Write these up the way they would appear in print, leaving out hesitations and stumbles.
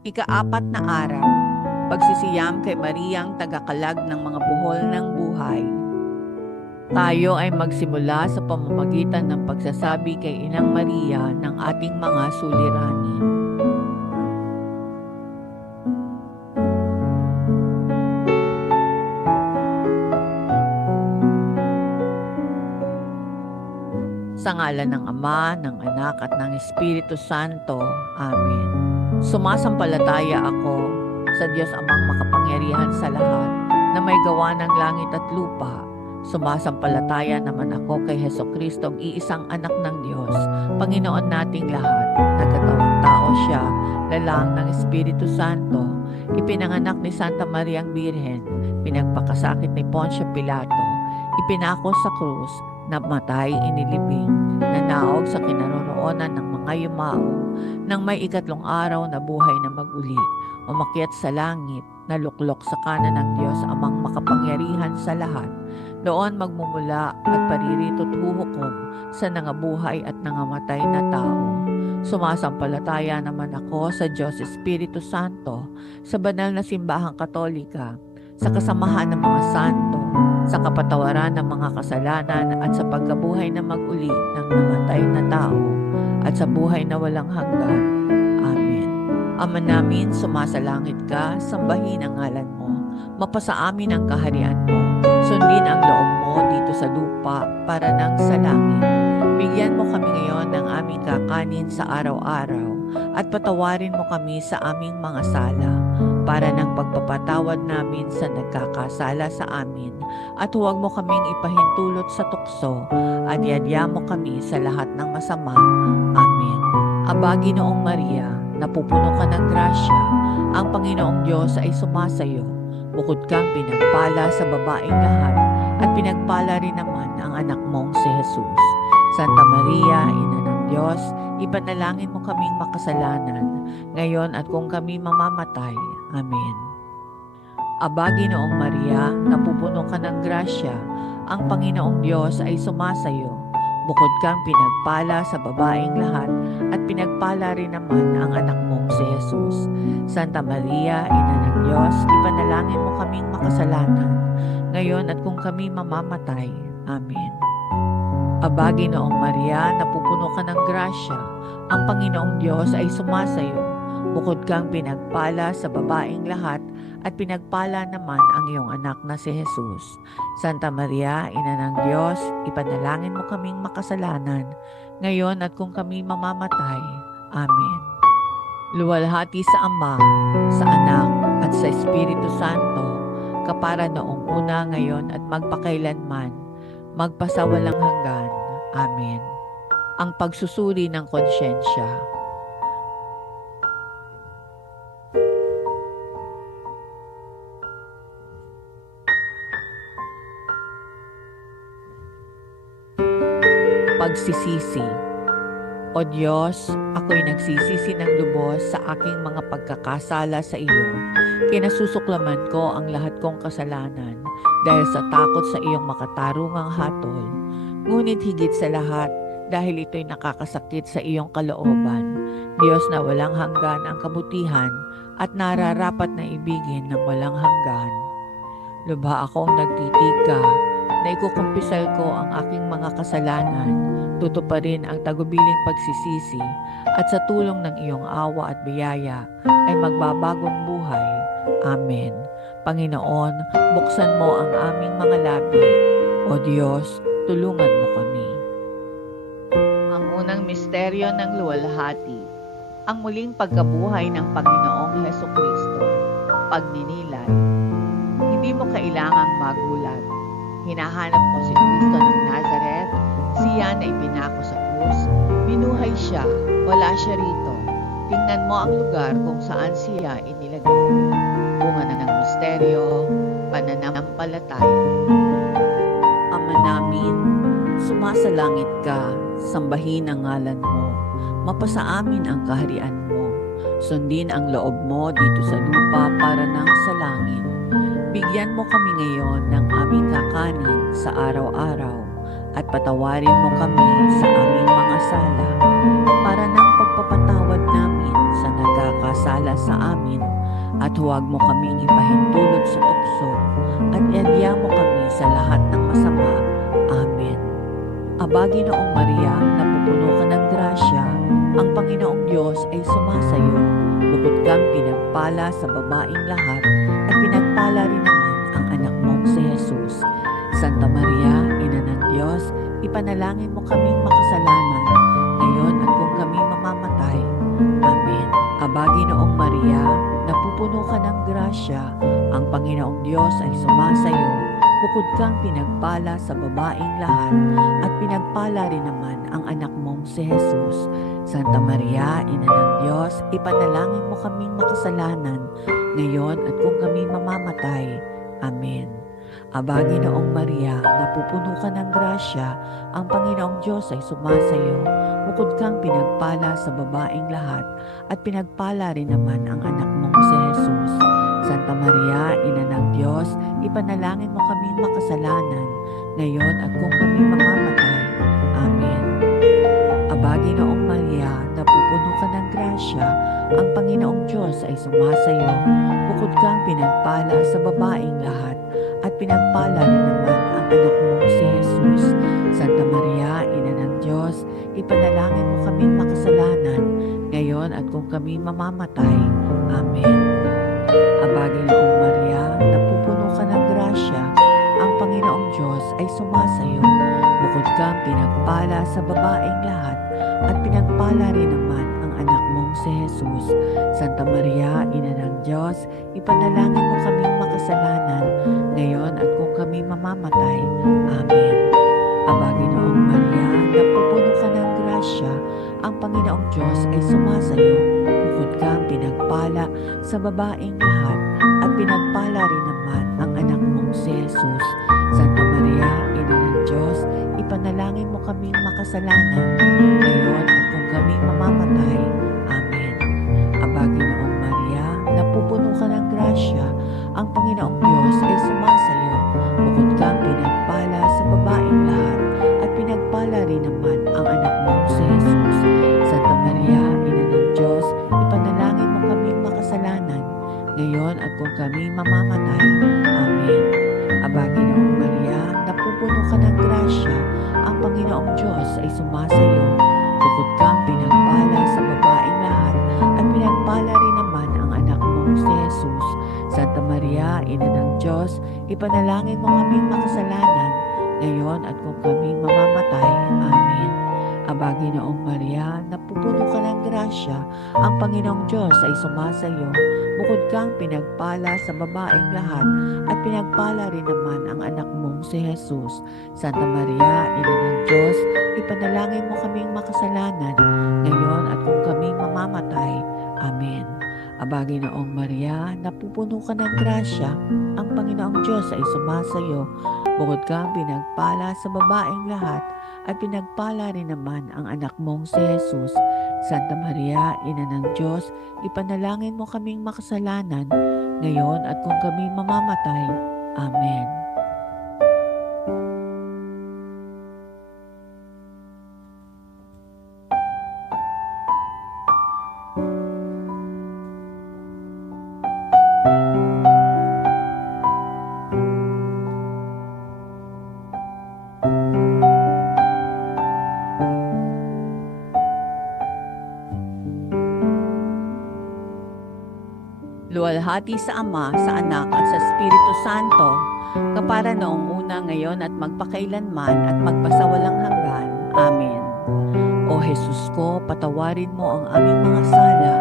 Ika-4 na araw, pagsisiyam kay Mariang tagakalag ng mga buhol ng buhay. Tayo ay magsimula sa pamamagitan ng pagsasabi kay Inang Maria ng ating mga suliranin. Sa ngalan ng Ama, ng Anak at ng Espiritu Santo. Amen. Sumasampalataya ako sa Diyos Amang makapangyarihan sa lahat na may gawa ng langit at lupa. Sumasampalataya naman ako kay Hesukristo, iisang anak ng Diyos, Panginoon nating lahat. Nagkatawang tao siya, lalang ng Espiritu Santo, ipinanganak ni Santa Mariang Birhen, pinagpakasakit ni Poncio Pilato, ipinako sa krus, namatay, inilibing, nanaog sa kinaroroonan ng mga yumao, nang may ikatlong araw na buhay na maguli, umakyat sa langit, naluklok sa kanan ng Diyos Amang makapangyarihan sa lahat. Doon magmumula at paririto't huhukom sa nangabuhay at nangamatay na tao. Sumasampalataya naman ako sa Diyos Espiritu Santo, sa banal na simbahang Katolika, sa kasamahan ng mga santo, sa kapatawaran ng mga kasalanan at sa pagkabuhay na mag-uli ng namatay na tao at sa buhay na walang hanggan. Amen. Ama namin, sumasalangit ka, sambahin ang ngalan mo, mapasa amin ang kaharian mo, sundin ang loob mo dito sa lupa para nang sa langit. Bigyan mo kami ngayon ng aming kakanin sa araw-araw at patawarin mo kami sa aming mga sala para ng pagpapatawad namin sa nagkakasala sa amin, at huwag mo kaming ipahintulot sa tukso at iadya mo kami sa lahat ng masama. Amen. Aba, Ginoong Maria, napupuno ka ng grasya, ang Panginoong Diyos ay sumasayo. Bukod kang pinagpala sa babaeng lahat, at pinagpala rin naman ang anak mong si Jesus. Santa Maria, Ina ng Diyos, ipanalangin mo kaming makasalanan, ngayon at kung kami mamamatay. Amen. Aba, Ginoong Maria, napupuno ka ng grasya, ang Panginoong Diyos ay sumasayo. Bukod kang pinagpala sa babaeng lahat, at pinagpala rin naman ang anak mong si Jesus. Santa Maria, Ina ng Diyos, ipanalangin mo kaming makasalanan, ngayon at kung kami mamamatay. Amen. Aba, Ginoong Maria, napupuno ka ng grasya, ang Panginoong Diyos ay sumasayo. Bukod kang pinagpala sa babaeng lahat, at pinagpala naman ang iyong anak na si Jesus. Santa Maria, Ina ng Diyos, ipanalangin mo kaming makasalanan, ngayon at kung kami mamamatay. Amen. Luwalhati sa Ama, sa Anak, at sa Espiritu Santo, kapara noong una, ngayon at magpakailanman, magpasawalang hanggan. Amen. Ang pagsusuri ng konsyensya. Pagsisisi. O Diyos, ako'y nagsisisi ng lubos sa aking mga pagkakasala sa iyo. Kinasusuklaman ko ang lahat kong kasalanan dahil sa takot sa iyong makatarungang hatol. Ngunit higit sa lahat, dahil ito'y nakakasakit sa iyong kalooban, Diyos na walang hanggan ang kabutihan at nararapat na ibigin ng walang hanggan. Lubha akong nagtitika na ikukumpisal ko ang aking mga kasalanan, tutuparin ang tagubiling pagsisisi, at sa tulong ng iyong awa at biyaya ay magbabagong buhay. Amen. Panginoon, buksan mo ang aming mga labi. O Diyos, tulungan mo kami. Ang unang misteryo ng luwalhati, ang muling pagkabuhay ng Panginoong Hesukristo. Pagninilay. Hindi mo kailangang magulat. Hinahanap mo si Kristo ng Nazareth, siya na ipinako sa krus, binuhay siya, wala siya rito. Tingnan mo ang lugar kung saan siya inilagay. Bunga na ng misteryo, pananampalataya. Ama namin, sumasalangit ka, sambahin ang ngalan mo, mapasa amin ang kaharian mo, sundin ang loob mo dito sa lupa para nang sa langit. Bigyan mo kami ngayon ng aming kakanin sa araw-araw, at patawarin mo kami sa aming mga sala para ng pagpapatawad namin sa nagkakasala pagkakasala sa amin at huwag mo kaming ipahintulot sa tukso at iadya mo kami sa lahat ng masama. Amen. Aba, Ginoong Maria, napupuno ka ng grasya, ang Panginoong Diyos ay sumasayo. Bukod kang pinagpala sa babaeng lahat at pinagpala rin naman ang anak mong si Jesus. Santa Maria, Ina ng Diyos, ipanalangin mo kaming makasalanan, ngayon at kung kami mamamatay. Amen. Aba, Ginoong Maria, napupuno ka ng grasya, ang Panginoong Diyos ay sumasayo. Bukod kang pinagpala sa babaeng lahat at pinagpala rin naman ang anak mong si Jesus. Santa Maria, Ina ng Diyos, ipanalangin mo kaming makasalanan, ngayon at kung kami mamamatay. Amen. Aba, Ginoong Maria, napupuno ka ng grasya, ang Panginoong Diyos ay sumasayo. Bukod kang pinagpala sa babaeng lahat at pinagpala rin naman ang anak mong si Jesus. Santa Maria, Ina ng Diyos, ipanalangin mo kaming makasalanan, ngayon at kung kami mamamatay. Amen. Aba, Ginoong Maria, napupuno ka ng grasya, ang Panginoong Diyos ay sumasayo. Bukod kang pinagpala sa babaeng lahat at pinagpala rin naman ang anak mong si Jesus. Santa Maria, Ina ng Diyos, ipanalangin mo kaming makasalanan, ngayon at kung kami mamamatay. Amen. Aba, Ginoong Maria, napupuno ka ng grasya, ang Panginoong Diyos ay sumasayo. Bukod kang pinagpala sa babaeng lahat at pinagpala rin naman ang anak mong si Jesus. Santa Maria, Ina ng Diyos, ipanalangin mo kaming makasalanan, ngayon at kung kami mamamatay. Amen. Aba, Ginoong Maria, napupuno ka ng grasya, ang Panginoong Diyos ay sumasayo. Bukod kang pinagpala sa babaeng lahat at pinagpala rin naman ang anak mong si Jesus. Santa Maria, Ina ng Diyos, ipanalangin mo kaming makasalanan, ngayon at kung kami mamamatay. Amen. Aba, Ginoong Maria, napupuno ka ng grasya, ang Panginoong Diyos ay sumasayo. Bukod kang pinagpala sa babaeng lahat at pinagpala rin naman ang anak mong si Jesus. Santa Maria, Ina ng Diyos, ipanalangin mo kaming makasalanan, ngayon at kung kami mamamatay. Amen. Aba, Ginoong Maria, napupuno ka ng grasya, ang Panginoong Diyos ay sumasayo. Bukod kang pinagpala sa babaeng lahat at pinagpala rin naman ang anak mong si Jesus. Santa Maria, Ina ng Diyos, ipanalangin mo kaming makasalanan, ngayon at kung kami mamamatay. Amen. Aba, Ginoong Maria, napupuno ka ng grasya, ang Panginoong Diyos ay sumasayo. Bukod kang pinagpala sa babaeng lahat at pinagpala rin naman ang anak mong si Jesus. Santa Maria, Ina ng Diyos, ipanalangin mo kaming makasalanan, ngayon at kung kami mamamatay. Amen. Aba, Ginoong Maria, napupuno ka ng grasya, ang Panginoong Diyos ay sumasayo. Bukod kang pinagpala sa babaeng lahat at pinagpala rin naman ang anak mong si Jesus. Santa Maria, Ina ng Diyos, ipanalangin mo kaming makasalanan, ngayon at kung kami mamamatay. Amen. Luwalhati sa Ama, sa Anak at sa Espiritu Santo, kapara noong una, ngayon at magpakailanman at magpasawalang hanggan. Amen. O Jesus ko, patawarin mo ang aming mga sala,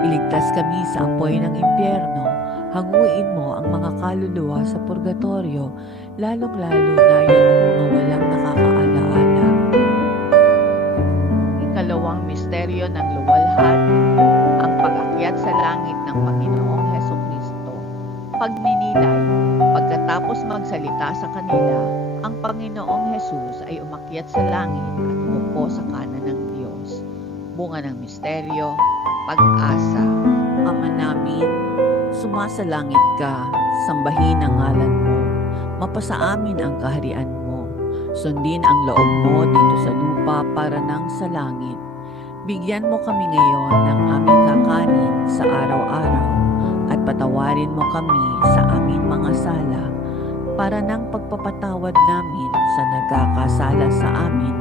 iligtas kami sa apoy ng impyerno, hanguin mo ang mga kaluluwa sa purgatorio, lalong-lalo na yung mga walang nakakaalaala. Ikalawang misteryo ng luwalhati, ang pag-akyat sa langit ng Panginoong Hesukristo. Pagninilay, pagkatapos magsalita sa kanila, ang Panginoong Hesus ay umakyat sa langit at umupo sa kanan ng Diyos. Bunga ng misteryo, pag-asa. Ama namin, sumasalangit ka, sambahin ang ngalan mo, mapasa amin ang kaharian mo, sundin ang loob mo dito sa lupa para nang sa langit. Bigyan mo kami ngayon ng aming kakanin sa araw-araw at patawarin mo kami sa aming mga sala para ng pagpapatawad namin sa nagkakasala sa amin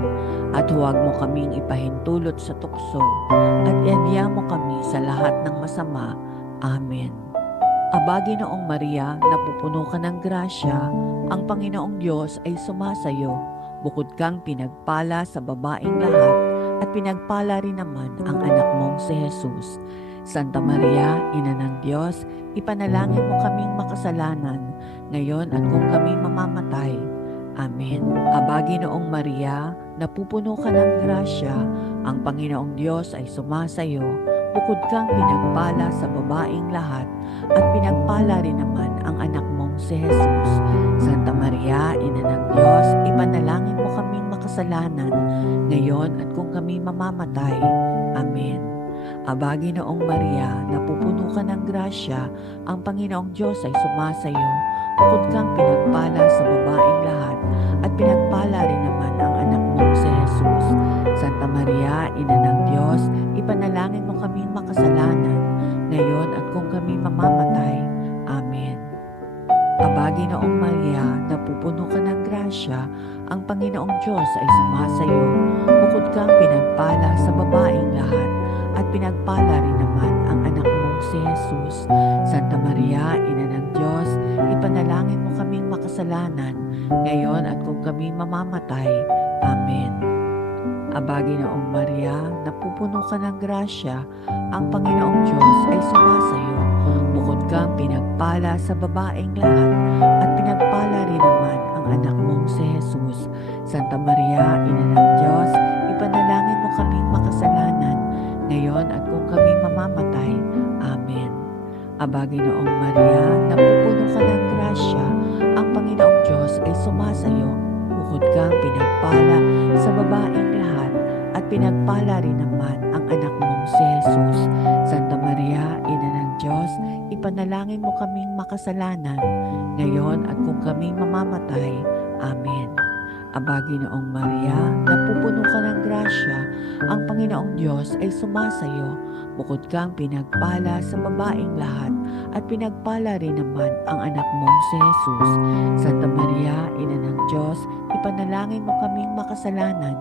at huwag mo kaming ipahintulot sa tukso at iadya mo kami sa lahat ng masama. Amen. Aba, Ginoong Maria, napupuno ka ng grasya, ang Panginoong Diyos ay sumasayo. Bukod kang pinagpala sa babaeng lahat at pinagpala rin naman ang anak mong si Jesus. Santa Maria, Ina ng Diyos, ipanalangin mo kaming makasalanan, ngayon at kung kami mamamatay. Amen. Aba, Ginoong Maria, napupuno ka ng grasya, ang Panginoong Diyos ay sumasayo. Bukod kang pinagpala sa babaeng lahat at pinagpala rin naman ang anak mong si Jesus. Santa Maria, Ina ng Diyos, ipanalangin mo kaming makasalanan, ngayon at kung kami mamamatay. Amen. Aba, Ginoong Maria, napupuno ka ng grasya, ang Panginoong Diyos ay sumasayo. Bukod kang pinagpala sa babaeng lahat at pinagpala rin naman ang anak mong si Jesus. Santa Maria, Ina ng Diyos, ipanalangin mo kaming makasalanan, ngayon at kung kami mamamatay. Amen. Aba, Ginoong Maria, napupuno ka ng grasya, ang Panginoong Diyos ay sumasayo. Bukod kang pinagpala sa babaeng lahat at pinagpala rin naman ang anak mong si Jesus. Santa Maria, Ina ng Diyos, ipanalangin mo kaming makasalanan, ngayon at kung kami mamamatay. Amen. Aba, Ginoong Maria, napupuno ka ng grasya, ang Panginoong Diyos ay sumasayo. Bukod kang pinagpala sa babaeng lahat at pinagpala rin naman ang anak mong si Jesus. Santa Maria, Ina ng Diyos, ipanalangin mo kaming makasalanan, ngayon at kung kami mamamatay. Amen. Aba, Ginoong Maria, napupuno ka ng grasya, ang Panginoong Diyos ay sumasayo. Bukod kang pinagpala sa babaeng lahat at pinagpala rin naman ang anak mong si Jesus. Santa Maria, Ina ng Diyos, ipanalangin mo kaming makasalanan, ngayon at kung kami mamamatay. Amen. Aba, Ginoong Maria, napupuno ka ng grasya, ang Panginoong Diyos ay sumasayo. Bukod kang pinagpala sa babaeng lahat at pinagpala rin naman ang anak mong si Jesus. Santa Maria, Ina ng Diyos, ipanalangin mo kaming makasalanan,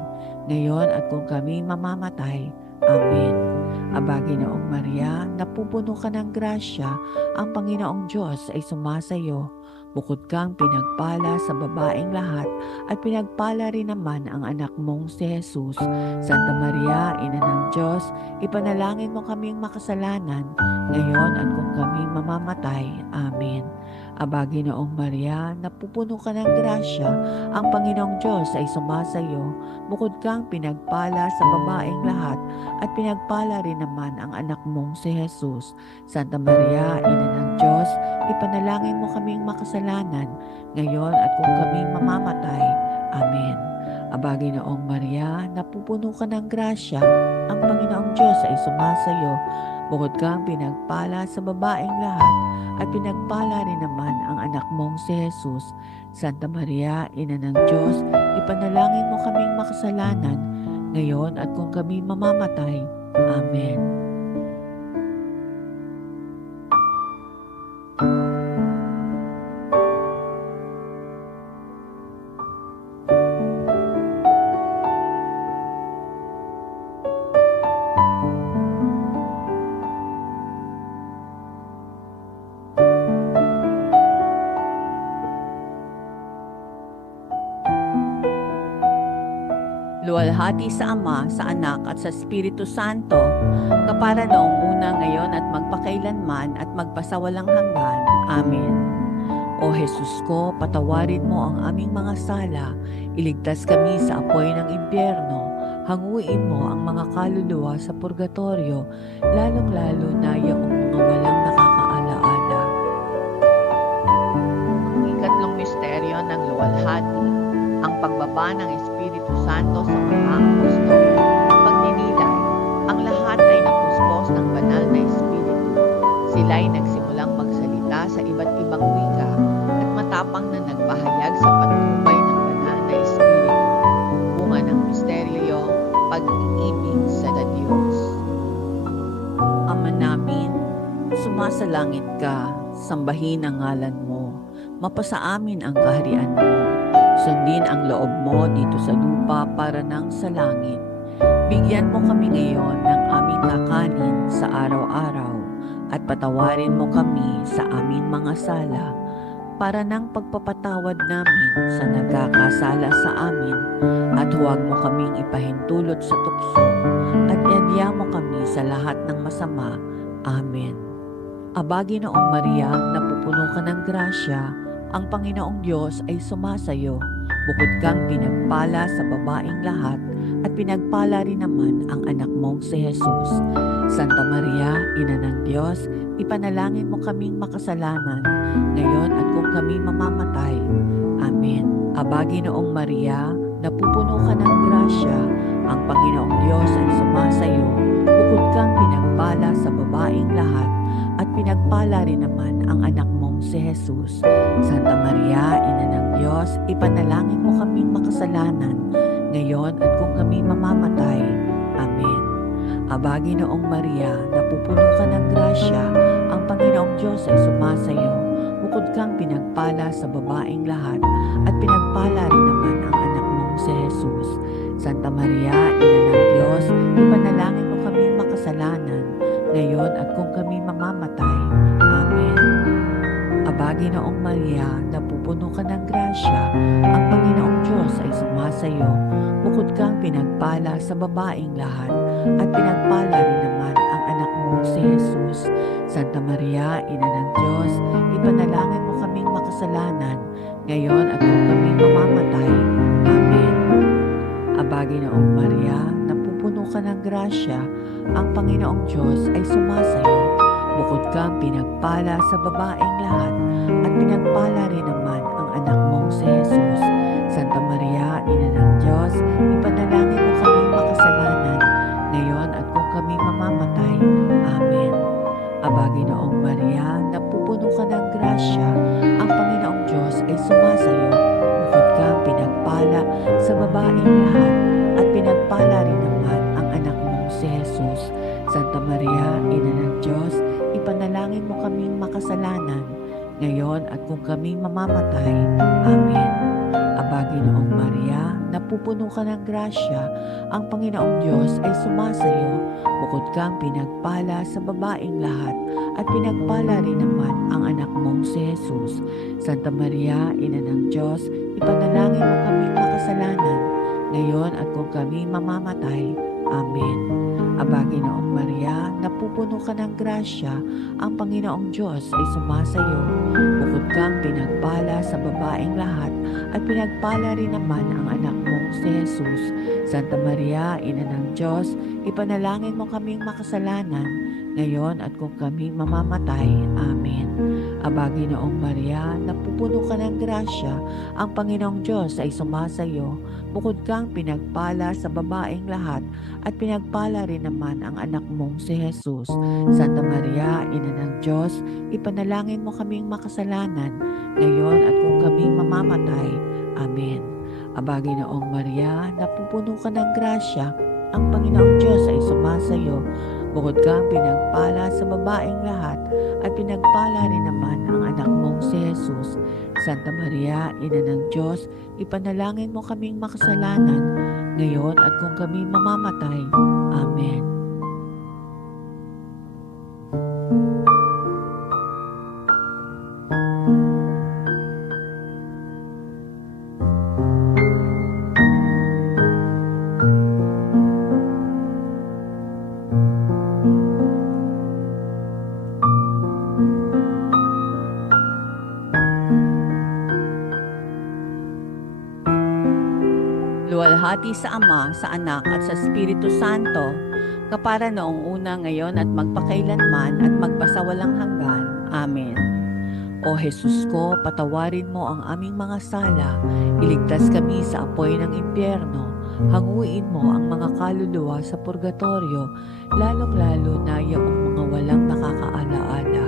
ngayon at kung kami mamamatay. Amen. Aba, Ginoong Maria, napupuno ka ng grasya, ang Panginoong Diyos ay sumasayo. Bukod kang pinagpala sa babaeng lahat at pinagpala rin naman ang anak mong si Jesus. Santa Maria, Ina ng Diyos, ipanalangin mo kaming makasalanan, ngayon at kung kami mamamatay. Amen. Aba, Ginoong Maria, napupuno ka ng grasya, ang Panginoong Diyos ay sumasayo. Bukod kang pinagpala sa babaeng lahat at pinagpala rin naman ang anak mong si Jesus. Santa Maria, Ina ng Diyos, ipanalangin mo kaming makasalanan, ngayon at kung kami mamamatay. Amen. Aba, Ginoong Maria, napupuno ka ng grasya, ang Panginoong Diyos ay sumasayo. Bukod kang pinagpala sa babaeng lahat at pinagpala rin naman ang anak mong si Jesus. Santa Maria, Ina ng Diyos, ipanalangin mo kaming makasalanan, ngayon at kung kami mamamatay. Amen. Luwalhati sa Ama, sa Anak at sa Espiritu Santo, kapara noong una, ngayon at magpakailanman at magpasawalang hanggan. Amen. O Jesus ko, patawarin mo ang aming mga sala, iligtas kami sa apoy ng impyerno, hanguin mo ang mga kaluluwa sa purgatorio, lalong-lalo na yaong mga walang nakakaalaala. Ang ikatlong misteryo ng luwalhati, ang pagbaba ng Espiritu Santo sa mga apostol. Pagninilay, ang lahat ay napuspos ng banal na Espiritu. Sila'y nagsimulang magsalita sa iba't ibang wika at matapang na nagpahayag sa patnubay ng banal na Espiritu. Bunga ng misteryo, pag-iibig sa Diyos. Nasa langit ka, sambahin ang ngalan mo. Mapasa amin ang kaharian mo. Sundin ang loob mo dito sa lupa para nang sa langit. Bigyan mo kami ngayon ng aming kakanin sa araw-araw at patawarin mo kami sa aming mga sala para nang pagpapatawad namin sa nagkakasala sa amin at huwag mo kaming ipahintulot sa tukso at iadya mo kami sa lahat ng masama. Amen. Aba, Ginoong Maria, napupuno ka ng grasya, ang Panginoong Diyos ay sumasayo. Bukod kang pinagpala sa babaeng lahat, at pinagpala rin naman ang anak mong si Jesus. Santa Maria, Ina ng Diyos, ipanalangin mo kaming makasalanan, ngayon at kung kami mamamatay. Amen. Aba, Ginoong Maria, napupuno ka ng grasya, ang Panginoong Diyos ay sumasayo. Bukod kang pinagpala sa babaeng lahat, at pinagpala rin naman ang anak mong si Jesus. Santa Maria, Ina ng Diyos, ipanalangin mo kaming makasalanan, ngayon at kung kami mamamatay. Amen. Aba, Ginoong Maria, napupuno ka ng grasya, ang Panginoong Diyos ay sumasayo. Bukod kang pinagpala sa babaeng lahat, at pinagpala rin naman ang anak mong si Jesus. Santa Maria, Ina ng Diyos, ipanalangin mo kaming makasalanan, ngayon at kung kami mamamatay. Amen. Aba, Ginoong Maria, napupuno ka ng grasya, ang Panginoong Diyos ay sumasayo. Bukod kang pinagpala sa babaeng lahat, at pinagpala rin naman ang anak mong si Jesus. Santa Maria, Ina ng Diyos, ipanalangin mo kaming makasalanan, ngayon at kung kami mamamatay. Amen. Aba, Ginoong Maria, napupuno ka ng grasya, ang Panginoong Diyos ay sumasayo. Bukod kang pinagpala sa babaeng lahat, at pinagpala rin naman ang anak mong si Jesus. Santa Maria, Ina ng Diyos, ipanalangin mo kaming makasalanan, ngayon at kung kami mamamatay. Amen. Aba, Ginoong Maria, napupuno ka ng grasya, ang Panginoong Diyos ay sumasayo. Bukod kang pinagpala sa babaeng lahat, at pinagpala rin naman ang anak mong si Jesus. Santa Maria, Ina ng Diyos, ipanalangin mo kaming makasalanan, ngayon at kung kami mamamatay. Amen. Aba, Ginoong Maria, napupuno ka ng grasya, ang Panginoong Diyos ay sumasayo. Bukod kang pinagpala sa babaeng lahat, at pinagpala rin naman ang anak mong si Jesus. Santa Maria, Ina ng Diyos, ipanalangin mo kaming makasalanan, ngayon at kung kami mamamatay. Amen. Aba, Ginoong Maria, napupuno ka ng grasya, ang Panginoong Diyos ay sumasayo. Bukod kang pinagpala sa babaeng lahat, at pinagpala rin naman ang anak mong si Jesus. Santa Maria, Ina ng Diyos, ipanalangin mo kaming makasalanan, ngayon at kung kami mamamatay. Amen. Aba, Ginoong Maria, napupuno ka ng grasya, ang Panginoong Diyos ay sumasayo. Bukod kang pinagpala sa babaeng lahat, at pinagpala rin naman ang anak mong si Jesus. Santa Maria, Ina ng Diyos, ipanalangin mo kaming makasalanan, ngayon at kung kami mamamatay. Amen. Aba, Ginoong Maria, napupuno ka ng grasya, ang Panginoong Diyos ay sumasayo. Bukod kang pinagpala sa babaeng lahat, at pinagpala rin naman ang anak mong si Jesus. Santa Maria, Ina ng Diyos, ipanalangin mo kaming makasalanan, ngayon at kung kami mamamatay. Amen. Luwalhati sa Ama, sa Anak at sa Espiritu Santo, kapara noong una, ngayon at magpakailanman at magpasawalang hanggan. Amen. O Jesus ko, patawarin mo ang aming mga sala, iligtas kami sa apoy ng impyerno, hanguin mo ang mga kaluluwa sa purgatorio, lalong-lalo na yung mga walang nakakaalaala.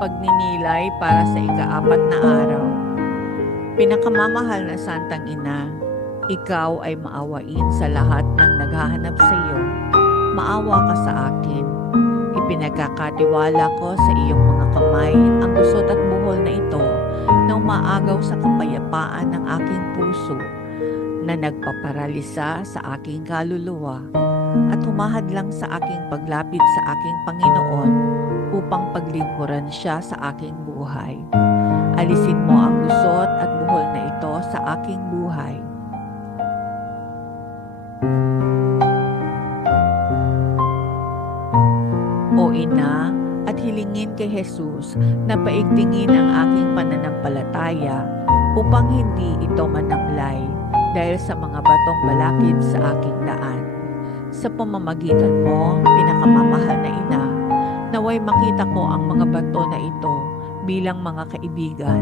Pagninilay para sa ika-4 na araw. Pinakamamahal na Santang Ina, ikaw ay maawain sa lahat ng naghahanap sa iyo. Maawa ka sa akin. Ipinagkakatiwala ko sa iyong mga kamay ang gusot at buhol na ito na umaagaw sa kapayapaan ng aking puso, na nagpaparalisa sa aking kaluluwa at humahadlang sa aking paglapit sa aking Panginoon upang paglingkuran siya sa aking buhay. Alisin mo ang gusot at buhol na ito sa aking buhay. O Ina, at hilingin kay Jesus na paigtingin ang aking pananampalataya upang hindi ito manamlay dahil sa mga batong balakid sa aking daan. Sa pamamagitan mo, pinakamamahal na Ina, naway makita ko ang mga bato na ito bilang mga kaibigan.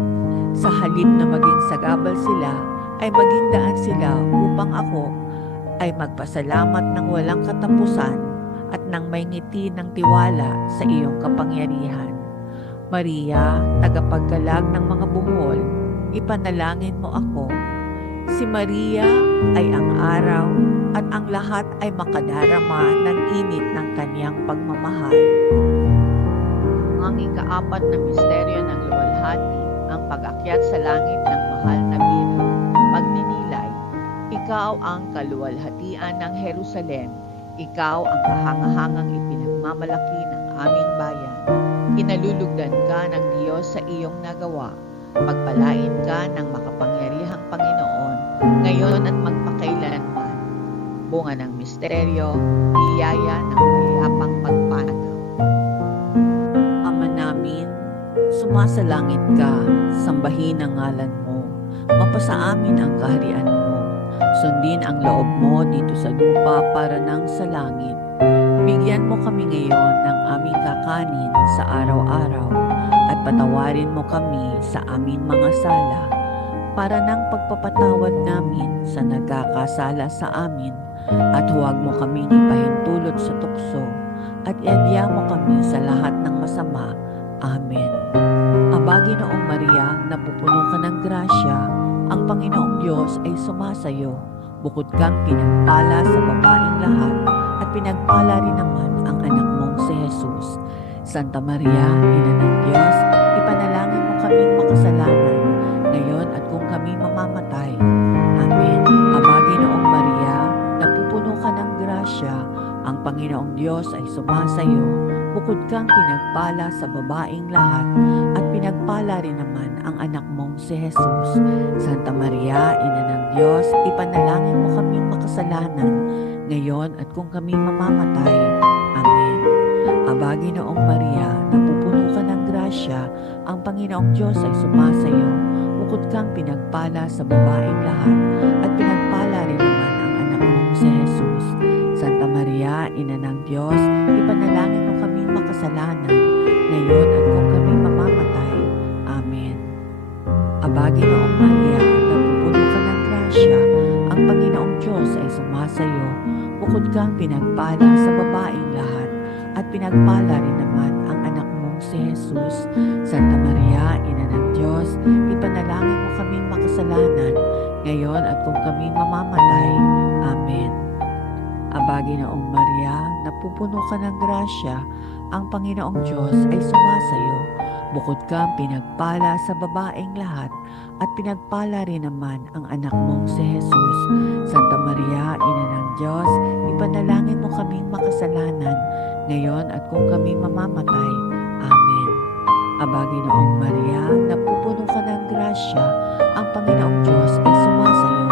Sa halip na maging sagabal sila, ay maging daan sila upang ako ay magpasalamat ng walang katapusan at nang may ngiti ng tiwala sa iyong kapangyarihan. Maria, tagapaggalag ng mga buhol, ipanalangin mo ako. Si Maria ay ang araw at ang lahat ay makadarama ng init ng kaniyang pagmamahal. Ang ikaapat na misteryo ng luwalhati, ang pag-akyat sa langit ng mahal na Birhen. Pagninilay, ikaw ang kaluwalhatian ng Jerusalem. Ikaw ang kahangahangang ipinagmamalaki ng aming bayan. Kinalulugdan ka ng Diyos sa iyong nagawa. Pagpalain ka ng makapangyarihang Panginoon, ngayon at magpakailanman. Bunga ng misteryo, biyaya ng mayapang pagpanaw. Ama namin, sumasalangit ka, sambahin ang ngalan mo. Mapasa amin ang kaharian mo. Sundin ang loob mo dito sa lupa para nang sa langit. Bigyan mo kami ngayon ng aming kakanin sa araw-araw at patawarin mo kami sa aming mga sala para nang pagpapatawad namin sa nagkakasala sa amin, at huwag mo kaming ipahintulot sa tukso at iadya mo kami sa lahat ng masama. Amen. Aba, Ginoong Maria, napupuno ka ng grasya, ang Panginoong Diyos ay sumasayo. Bukod kang pinagpala sa babaeng lahat, at pinagpala rin naman ang anak mong si Jesus. Santa Maria, Ina ng Diyos, ipanalangin mo kaming makasalanan, ngayon at kung kami mamamatay. Amen. Aba, Ginoong Maria, napupuno ka ng grasya, ang Panginoong Diyos ay sumasayo. Bukod kang pinagpala sa babaeng lahat, at pinagpala rin naman ang anak mong si Jesus. Santa Maria, Ina ng Diyos, ipanalangin mo kaming makasalanan, ngayon at kung kami mamamatay. Amen. Aba, Ginoong Maria, napupuno ka ng grasya, ang Panginoong Diyos ay sumasayo. Bukod kang pinagpala sa babaeng lahat, at pinagpala rin naman ang anak mong si Jesus. Santa Maria, Ina ng Diyos, ipanalangin mo kaming makasalanan, ngayon at kung kami mamamatay. Amen. Aba, Ginoong Maria, napupuno ka ng grasya, ang Panginoong Diyos ay sumasayo. Bukod kang pinagpala sa babaeng lahat, at pinagpala rin naman ang anak mong si Jesus. Santa Maria, Ina ng Diyos, ipanalangin mo kaming makasalanan, ngayon at kung kami mamamatay. Amen. Aba, Ginoong Maria, napupuno ka ng grasya, ang Panginoong Diyos ay sumasayo. Bukod kang pinagpala sa babaeng lahat, at pinagpala rin naman ang anak mong si Jesus. Santa Maria, Ina ng Diyos, ipanalangin mo kaming makasalanan, ngayon at kung kami mamamatay. Amen. Aba, Ginoong Maria, napupuno ka ng grasya, ang Panginoong Diyos ay sumasayo.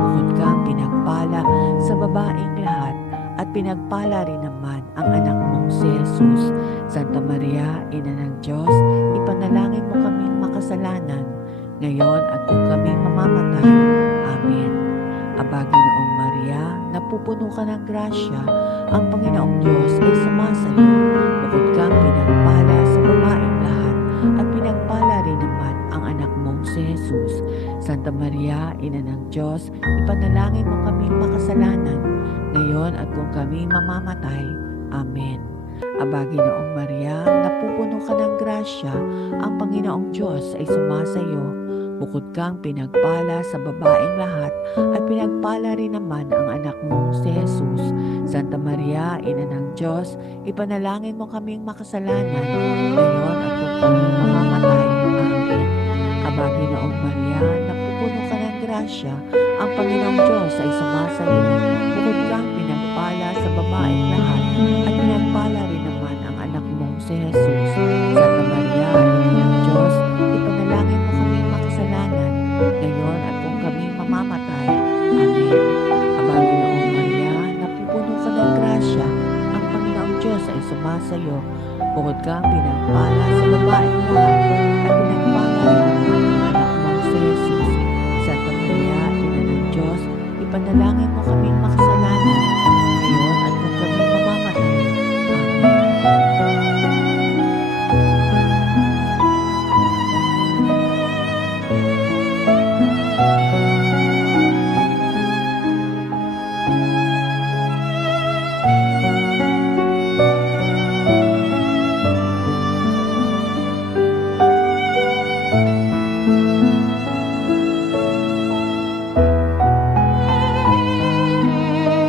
Bukod kang pinagpala sa babaeng lahat, at pinagpala rin naman ang anak mong si Jesus. Santa Maria, Ina ng Diyos, ipanalangin mo kaming makasalanan, ngayon at kung kami mamamatay. Amen. Aba, Ginoong Maria, napupuno ka ng grasya, ang Panginoong Diyos ay sumasayo. Bukod kang pinagpala sa babaeng lahat, at pinagpala rin naman ang anak mong si Jesus. Santa Maria, Ina ng Diyos, ipanalangin mo kaming makasalanan, ngayon at kung kami mamamatay. Amen. Aba, Ginoong Maria, napupuno ka ng grasya, ang Panginoong Diyos ay sumasayo. Bukod kang pinagpala sa babaeng lahat, at pinagpala rin naman ang anak mong si Jesus. Santa Maria, Ina ng Diyos, ipanalangin mo kaming makasalanan, ngayon at kung kami mamamatay. Amen. Aba, Ginoong Maria, napupuno ka ng grasya, ang Panginoong Diyos ay sumasa iyo. Bukod kang pinagpala sa babaeng lahat, at pinagpala rin naman ang anak mong si Jesus. Santa Maria, Ina ng Diyos, ipanalangin mo kaming makasalanan, ngayon at kung kami mamamatay. Amen. Aba, Ginoong Maria, napupuno ka ng grasya, ang Panginoong Diyos ay sumasa iyo. Bukod kang pinagpala sa babaeng lahat, at pinagpala rin naman ang anak mong si Jesus. Santa Maria, Ina ng Diyos, ipanalangin mo kaming makasalanan, ngayon at kung kami mamamatay. Amen.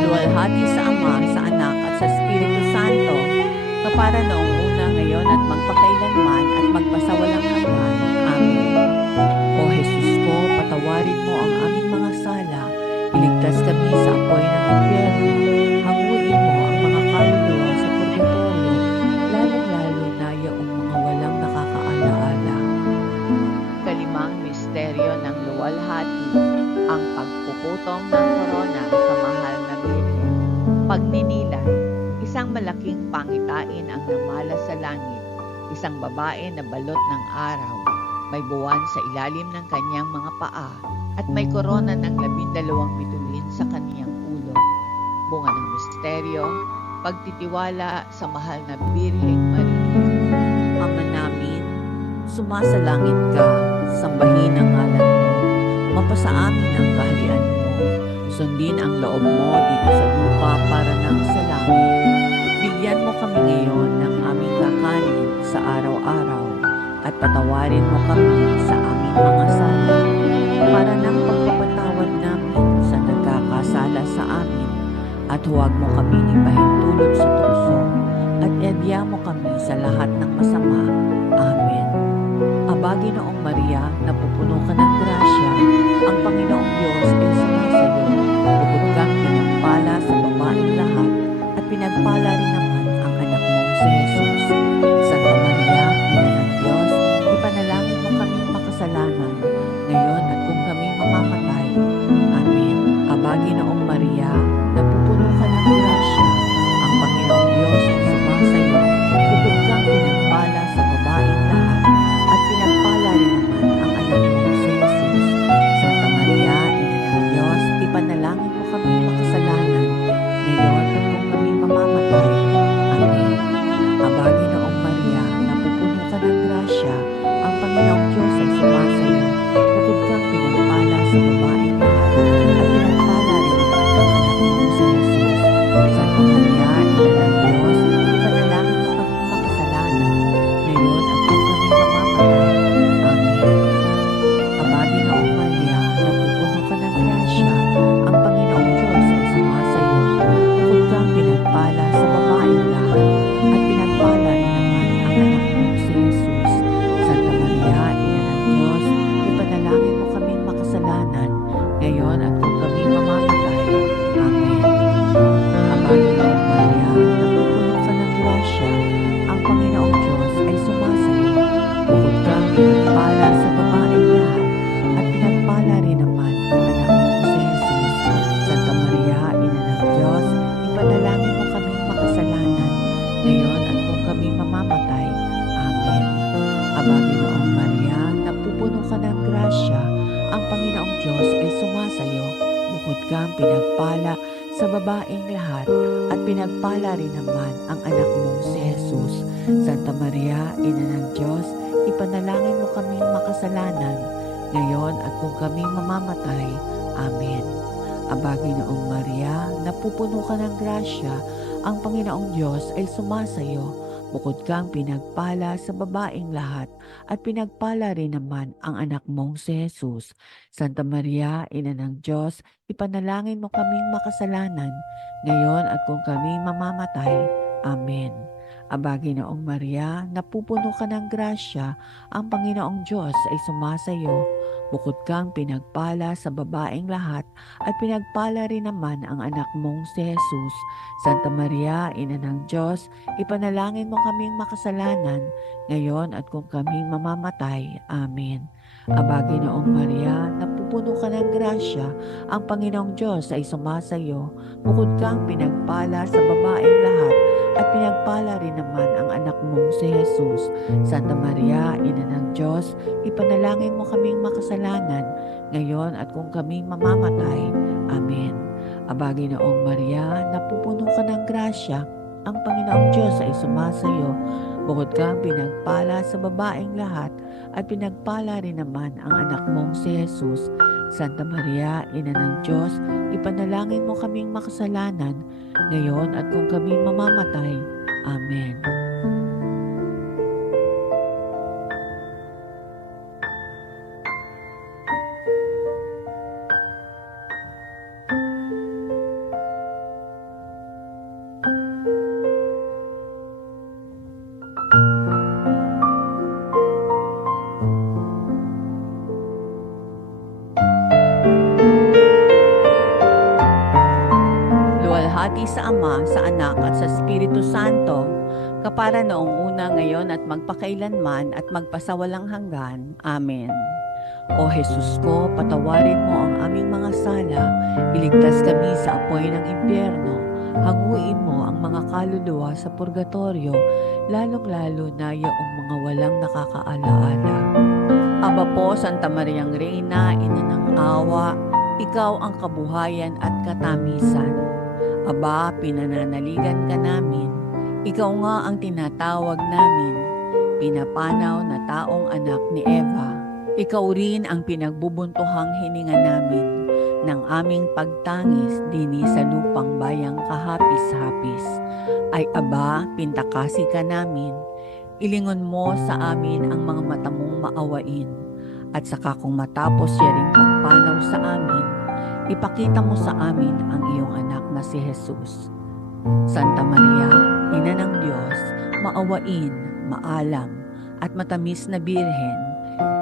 Luwalhati sa Ama, sa Anak, at sa Espiritu Santo, kapara noong una, ngayon, at magpakailanman, at magpasawalang hanggan. Amen. O Jesus ko, patawarin mo ang aming mga sala, iligtas kami sa apoy ng impyerno, hanguin mo ang mga kaluluwa sa purgatorio, lalong-lalo na yaong mga walang nakakaalaala. Kalimang misteryo ng luwalhati, ang pagpuputong ng korona sa mahal na Birhen. Pagninilay, isang malaking pangitain ang namala sa langit, isang babae na balot ng araw, may buwan sa ilalim ng kanyang mga paa, at may korona ng 12 bituin sa kaniyang ulo. Bunga ng misteryo, pagtitiwala sa mahal na Birheng Maria. Ama namin, sumasalangit ka, sambahin ang ngalan mo, mapasa amin ang kaharian mo, sundin ang loob mo dito sa lupa para nang sa langit. Bigyan mo kami ngayon ng aming kakanin sa araw-araw, at patawarin mo kami sa aming mga sala, para nang pagpapatawad namin sa nagkakasala sa amin, at huwag mo kami ipahintulot sa tukso, at iadya mo kami sa lahat ng masama. Amen. Aba, Ginoong Maria, napupuno ka ng grasya, ang Panginoong Diyos ay sumasa iyo. Bukod kang pinagpala sa babaeng lahat, at pinagpala rin naman ang anak mong si Jesus. Santa Maria, Ina ng Diyos, ipanalangin mo kaming makasalanan, ngayon at kung kami mamamatay. Amen. Aba, Ginoong Maria, napupuno ka ng grasya, ang Panginoong Diyos ay sumasa iyo. Bukod kang pinagpala sa babaeng lahat, at pinagpala rin naman ang anak mong si Jesus. Santa Maria, Ina ng Diyos, ipanalangin mo kaming makasalanan, ngayon at kung kami mamamatay. Amen. Aba, Ginoong Maria, napupuno ka ng grasya, ang Panginoong Diyos ay sumasa iyo. Bukod kang pinagpala sa babaeng lahat, at pinagpala rin naman ang anak mong si Jesus. Santa Maria, Ina ng Diyos, ipanalangin mo kaming makasalanan, ngayon at kung kami mamamatay. Amen. Aba, Ginoong Maria, napupuno ka ng grasya, ang Panginoong Diyos ay sumasa iyo. Bukod kang pinagpala sa babaeng lahat, at pinagpala rin naman ang anak mong si Jesus. Santa Maria, Ina ng Diyos, ipanalangin mo kaming makasalanan, ngayon at kung kami mamamatay. Amen. Aba, Ginoong Maria, napupuno ka ng grasya, ang Panginoong Diyos ay sumasa iyo. Bukod kang pinagpala sa babaeng lahat, at pinagpala rin naman ang anak mong si Jesus. Santa Maria, Ina ng Diyos, ipanalangin mo kaming makasalanan, ngayon at kung kami mamamatay. Amen. Aba, Ginoong Maria, napupuno ka ng grasya, ang Panginoong Diyos ay sumasa iyo. Bukod kang pinagpala sa babaeng lahat, at pinagpala rin naman ang anak mong si Jesus. Santa Maria, Ina ng Diyos, ipanalangin mo kaming makasalanan, ngayon at kung kami mamamatay. Amen. Aba, Ginoong Maria, napupuno ka ng grasya, ang Panginoong Diyos ay sumasa iyo. Bukod kang pinagpala sa babaeng lahat at pinagpala rin naman ang anak mong si Jesus. Santa Maria, Ina ng Diyos, ipanalangin mo kaming makasalanan, ngayon at kung kami mamamatay. Amen. Aba, Ginoong Maria, napupuno ka ng grasya, ang Panginoong Diyos ay sumasa iyo. Bukod kang pinagpala sa babaeng lahat at pinagpala rin naman ang anak mong si Jesus. Santa Maria, Ina ng Diyos, ipanalangin mo kaming makasalanan, ngayon at kung kami mamamatay. Amen. Aba, Ginoong Maria, napupuno ka ng grasya, ang Panginoong Diyos ay sumasa iyo. Bukod kang pinagpala sa babaeng lahat at pinagpala rin naman ang anak mong si Jesus. Santa Maria, Ina ng Diyos, ipanalangin mo kaming makasalanan, ngayon at kung kami mamamatay. Amen. Aba, Ginoong Maria, napupuno ka ng grasya, ang Panginoong Diyos ay sumasa iyo. Bukod kang pinagpala sa babaeng lahat at pinagpala rin naman ang anak mong si Jesus. Santa Maria, Ina ng Diyos, ipanalangin mo kaming makasalanan, ngayon at kung kami mamamatay. Amen. Luwalhati sa Ama, sa Anak at sa Espiritu Santo, kapara noong una, ngayon at magpakailanman at magpasawalang hanggan. Amen. O Jesus ko, patawarin mo ang aming mga sala, iligtas kami sa apoy ng impyerno, hanguin mo ang mga kaluluwa sa purgatorio, lalong-lalo na yung mga walang nakakaalaala. Aba po, Santa Mariang Reyna, Ina ng Awa, ikaw ang kabuhayan at katamisan. Aba, pinananaligan ka namin, ikaw nga ang tinatawag namin, pinapanaw na taong anak ni Eva. Ikaw rin ang pinagbubuntuhang hininga namin ng aming pagtangis dini sa lupang bayang kahapis-hapis. Ay aba, pintakasi ka namin, ilingon mo sa amin ang mga mata mong maawain, at saka kung matapos siya ring pagpanaw sa amin, ipakita mo sa amin ang iyong anak na si Jesus. Santa Maria, Ina ng Diyos, maawain, maalam, at matamis na Birhen,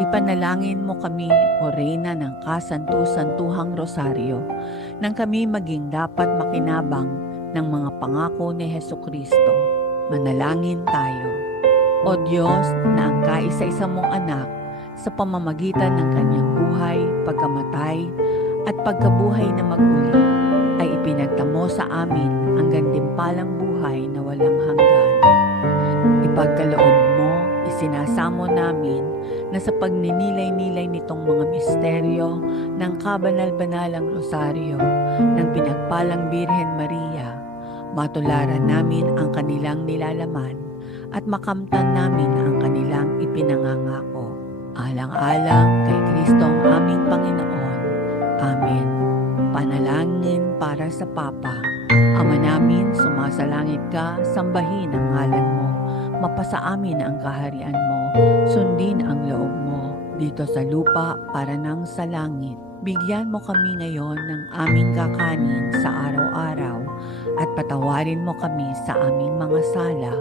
ipanalangin mo kami, O Reyna ng Kasantu-Santuhang Rosaryo, nang kami maging dapat makinabang ng mga pangako ni Hesukristo. Manalangin tayo. O Diyos, na ang kaisa-isa mong anak, sa pamamagitan ng kanyang buhay, pagkamatay, at pagkabuhay na maguli, ay ipinagtamo sa amin ang gantimpalang buhay na walang hanggan. Ipagkaloob mo, isinasamo namin na sa pagninilay-nilay nitong mga misteryo ng kabanal-banalang rosaryo ng pinagpalang Birhen Maria, matularan namin ang kanilang nilalaman at makamtan namin ang kanilang ipinangangako. Alang-alang kay Kristong aming Panginoon. Amen. Panalangin para sa Papa. Ama namin, sumasalangit ka, sambahin ang ngalan mo. Mapasa amin ang kaharian mo, sundin ang loob mo, dito sa lupa para nang sa langit. Bigyan mo kami ngayon ng aming kakanin sa araw-araw at patawarin mo kami sa aming mga sala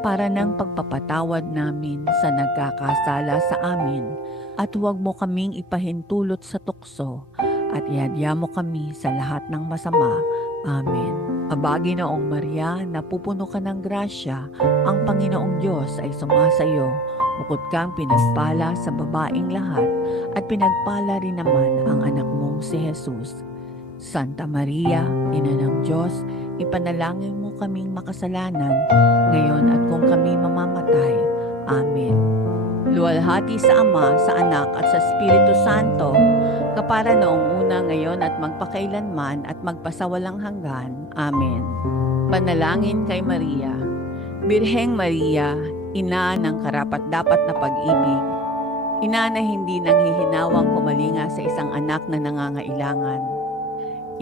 para ng pagpapatawad namin sa nagkakasala sa amin, at huwag mo kaming ipahintulot sa tukso at ihadya mo kami sa lahat ng masama. Amen. Aba, Ginoong Maria, napupuno ka ng grasya, ang Panginoong Diyos ay sumasa iyo. Bukod kang pinagpala sa babaeng lahat at pinagpala rin naman ang anak mong si Jesus. Santa Maria, Ina ng Diyos, ipanalangin mo kaming makasalanan, ngayon at kung kami mamamatay. Amen. Luwalhati sa Ama, sa Anak at sa Espiritu Santo, kapara noong una, ngayon at magpakailanman at magpasawalang hanggan. Amen. Panalangin kay Maria. Birheng Maria, Ina ng karapat-dapat na pag-ibig, Ina na hindi nanghihinawang kumalinga sa isang anak na nangangailangan,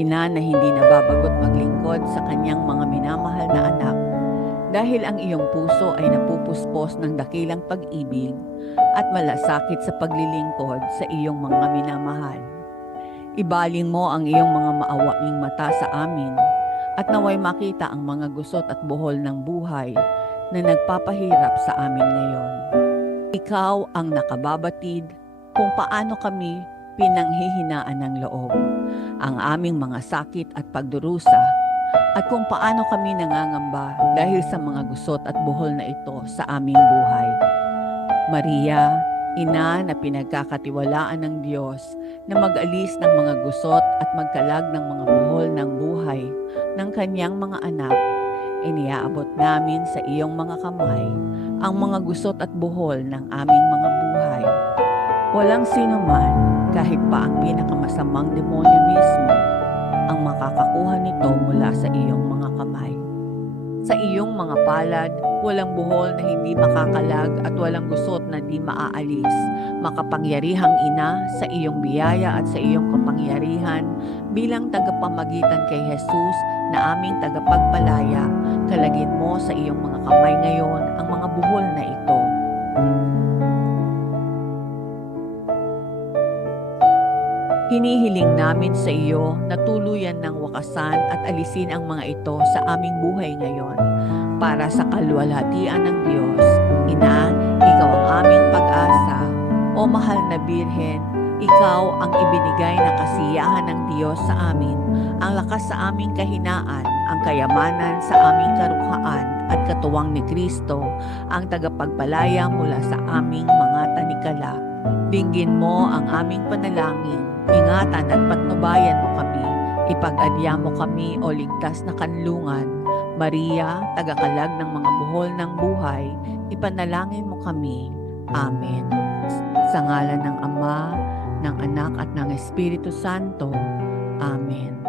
Ina na hindi nababagot maglingkod sa kanyang mga minamahal na anak dahil ang iyong puso ay napupuspos ng dakilang pag-ibig at malasakit sa paglilingkod sa iyong mga minamahal. Ibaling mo ang iyong mga maawaing mata sa amin at naway makita ang mga gusot at buhol ng buhay na nagpapahirap sa amin ngayon. Ikaw ang nakababatid kung paano kami pinanghihinaan ng loob, ang aming mga sakit at pagdurusa, at kung paano kami nangangamba dahil sa mga gusot at buhol na ito sa aming buhay. Maria, ina na pinagkakatiwalaan ng Diyos na mag-alis ng mga gusot at magkalag ng mga buhol ng buhay ng kanyang mga anak, iniaabot namin sa iyong mga kamay ang mga gusot at buhol ng aming mga buhay. Walang sino man, kahit pa ang pinakamasamang demonyo mismo, ang makakakuha nito mula sa iyong mga kamay. Sa iyong mga palad, walang buhol na hindi makakalag at walang gusot na di maaalis. Makapangyarihang ina, sa iyong biyaya at sa iyong kapangyarihan bilang tagapamagitan kay Jesus na aming tagapagpalaya, kalagin mo sa iyong mga kamay ngayon ang mga buhol na ito. Hinihiling namin sa iyo na tuluyan ng wakasan at alisin ang mga ito sa aming buhay ngayon. Para sa kalwalhatian ng Diyos, Ina, ikaw ang aming pag-asa. O mahal na Birhen, ikaw ang ibinigay na kasiyahan ng Diyos sa amin, ang lakas sa aming kahinaan, ang kayamanan sa aming karukhaan at katuwang ni Kristo, ang tagapagpalaya mula sa aming mga tanikala. Dinggin mo ang aming panalangin, ingatan at patnubayan mo kami, ipag-adya mo kami o ligtas na kanlungan. Maria, tagakalag ng mga buhol ng buhay, ipanalangin mo kami. Amen. Sa ngalan ng Ama, ng Anak at ng Espiritu Santo. Amen.